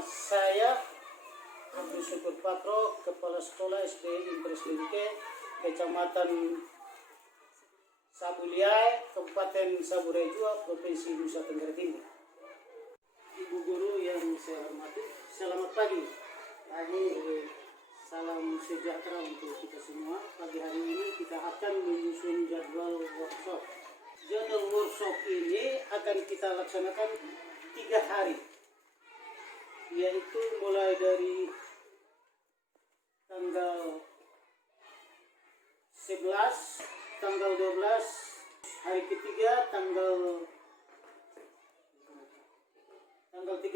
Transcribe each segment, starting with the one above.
Saya Abdul Syukur Patro, Kepala Sekolah SD Impres Lidike, Kecamatan Sabuliai, Kabupaten Saburejua, Provinsi Nusa Tenggara Timur. Ibu guru yang saya hormati, selamat pagi. Salam sejahtera untuk kita semua. Pagi hari ini kita akan menyusun jadwal workshop. Jadwal workshop ini akan kita laksanakan 3 hari, yaitu mulai dari tanggal 11, tanggal 12, hari ketiga tanggal 13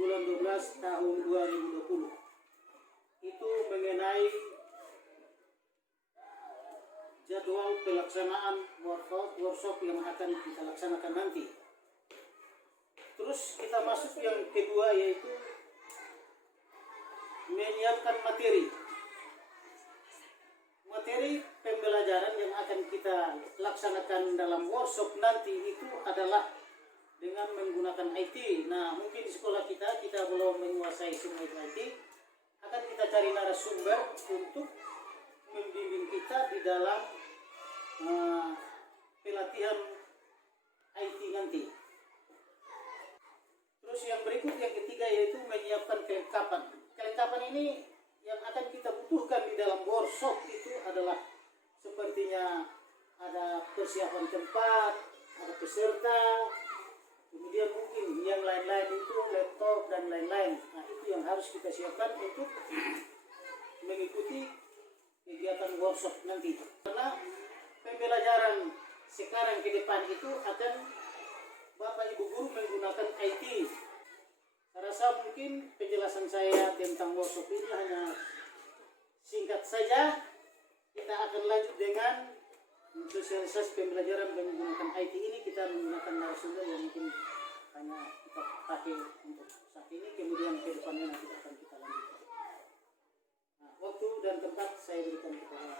bulan 12 tahun 2020. Itu mengenai jadwal pelaksanaan workshop yang akan kita laksanakan nanti. Terus kita masuk yang kedua, yaitu menyiapkan materi pembelajaran yang akan kita laksanakan dalam workshop nanti itu adalah dengan menggunakan IT. Nah, mungkin di sekolah kita belum menguasai semua IT. Akan kita cari narasumber untuk membimbing kita di dalam pelatihan IT nanti. Terus yang berikut, yang ketiga, yaitu menyiapkan kelengkapan. Kelengkapan ini yang akan kita butuhkan di dalam workshop itu adalah sepertinya ada persiapan tempat, ada peserta, kemudian mungkin yang lain-lain itu laptop dan lain-lain. Nah, itu yang harus kita siapkan untuk mengikuti kegiatan workshop nanti. Karena pembelajaran sekarang ke depan itu akan Bapak Ibu guru menggunakan IT. Saya rasa mungkin penjelasan saya tentang workshop ini hanya singkat saja. Kita akan lanjut dengan sosialisasi pembelajaran menggunakan IT ini. Kita menggunakan narasumber yang mungkin hanya kita pakai untuk saat ini, kemudian ke depannya nanti akan kita lanjutkan. Nah, waktu dan tempat saya berikan kepada.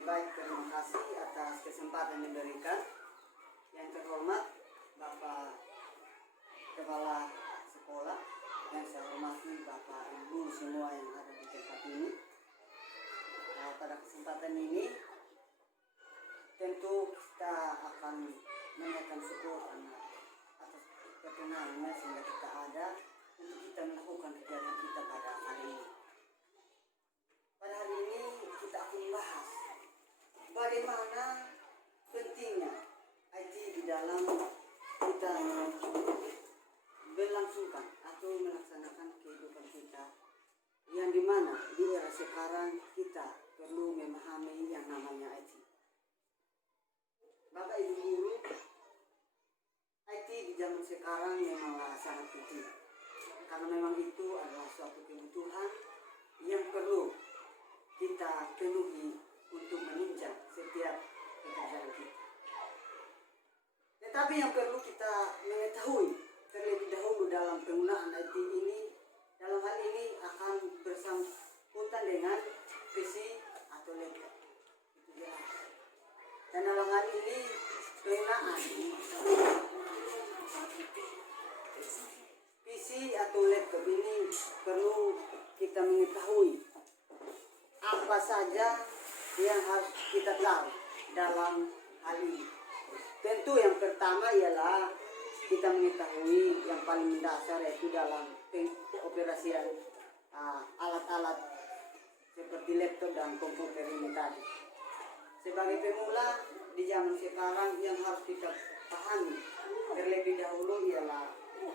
Baik, terima kasih atas kesempatan yang diberikan. Yang terhormat Bapak Kepala Sekolah, yang saya hormati Bapak Ibu semua yang ada di tempat ini. Pada kesempatan ini tentu kita akan menaikkan syukur atas perkenanannya sehingga kita ada untuk kita melakukan kegiatan kita pada hari ini. Pada hari ini kita akan membahas bagaimana pentingnya IT di dalam kita berlangsungkan atau melaksanakan kehidupan kita, yang dimana di era sekarang kita perlu memahami yang namanya IT. Bapak Ibu guru, IT di zaman sekarang memanglah sangat penting, karena memang itu adalah suatu kebutuhan yang perlu kita penuhi untuk menunjang setiap pekerjaan kita. Tetapi yang perlu kita mengetahui terlebih dahulu dalam penggunaan IT ini, dalam hal ini akan bersangkutan dengan PC atau laptop. Itu jelas. Dan dalam hal ini penggunaan PC atau laptop ini perlu kita mengetahui apa saja yang harus kita tahu dalam hal ini. Tentu yang pertama ialah kita mengetahui yang paling mendasar, yaitu dalam pengoperasian alat-alat seperti laptop dan komputer ini tadi. Sebagai pemula di zaman sekarang yang harus kita pahami terlebih dahulu ialah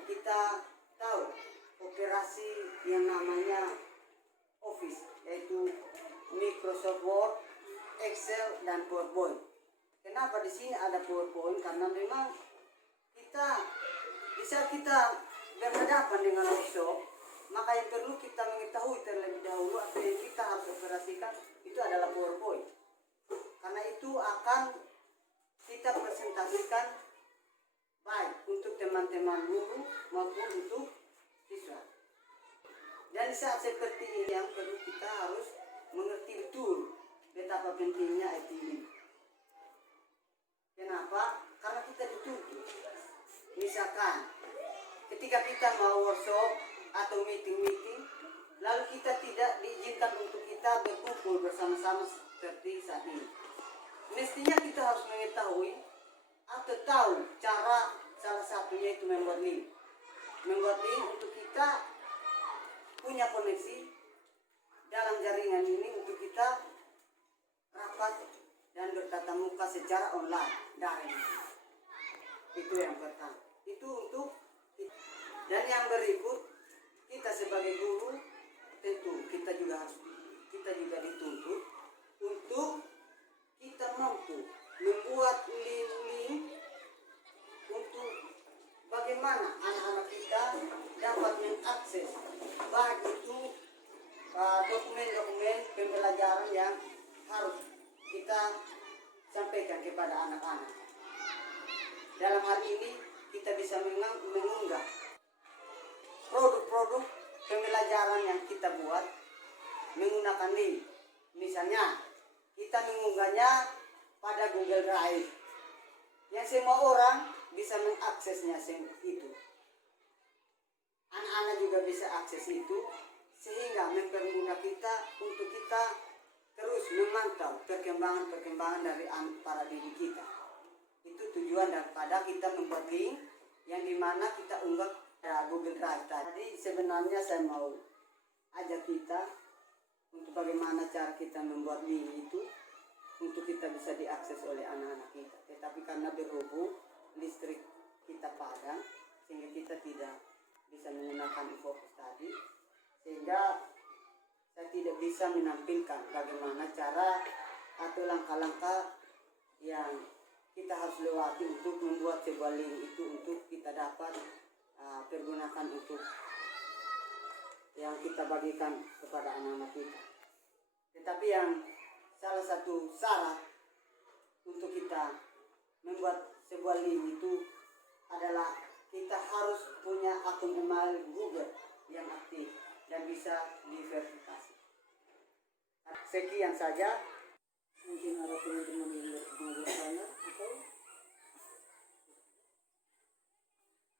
kita tahu operasi yang namanya Office, yaitu Microsoft Word, Excel, dan PowerPoint. Kenapa di sini ada PowerPoint? Karena memang bisa kita berhadapan dengan workshop, maka yang perlu kita mengetahui terlebih dahulu atau yang kita harus operasikan itu adalah PowerPoint. Karena itu akan kita presentasikan baik untuk teman-teman guru maupun untuk siswa. Dan di saat seperti ini yang perlu kita harus mengerti betul betapa pentingnya IT ini. Kenapa? Karena kita dituntut. Misalkan ketika ketika kita mau workshop atau meeting-meeting, lalu kita tidak diizinkan untuk kita berkumpul bersama-sama seperti saat ini. Mestinya kita harus mengetahui atau tahu cara salah satunya itu membuat link. Membuat link untuk kita punya koneksi dalam jaringan ini untuk kita rapat dan bertatap muka secara online daring. Itu yang pertama. Itu untuk, dan yang berikut, kita sebagai guru tentu kita juga dituntut untuk kita mampu membuat link-link untuk bagaimana anak-anak kita dapat mengakses baik itu dokumen-dokumen pembelajaran yang harus kita sampaikan kepada anak-anak. Dalam hal ini kita bisa mengunggah produk-produk pembelajaran yang kita buat menggunakan link. Misalnya kita mengunggahnya pada Google Drive yang semua orang bisa mengaksesnya itu. Anak-anak juga bisa akses itu, sehingga mempermudah kita untuk kita terus memantau perkembangan dari para didik kita. Itu tujuan daripada kita membuat link yang dimana kita unggah Google Drive. Tadi sebenarnya saya mau ajak kita untuk bagaimana cara kita membuat link itu untuk kita bisa diakses oleh anak-anak kita. Tetapi karena berhubung listrik kita padam, sehingga kita tidak bisa menggunakan e-fokus tadi, sehingga saya tidak bisa menampilkan bagaimana cara atau langkah-langkah yang kita harus lewati untuk membuat sebuah link itu untuk kita dapat pergunakan untuk yang kita bagikan kepada anak-anak kita. Tetapi yang salah satu syarat untuk kita membuat sebuah link itu adalah kita harus punya akun email Google yang aktif dan bisa diverifikasi. Sekian saja. Mungkin ada teman-teman yang bertanya atau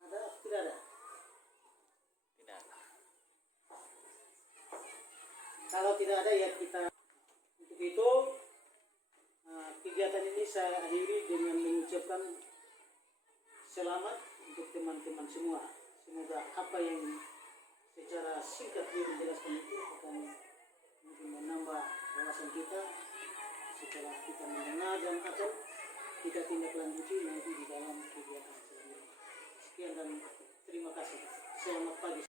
ada? Tidak ada. Tidak ada. Kalau tidak ada ya kita untuk itu kegiatan ini saya akhiri dengan mengucapkan selamat untuk teman-teman semua. Semoga apa yang secara singkat dia menjelaskan itu akan mungkin menambah wawasan kita setelah kita mendengar dan akan kita tindak lanjuti nanti di dalam kegiatan selanjutnya. Sekian dan terima kasih. Selamat pagi.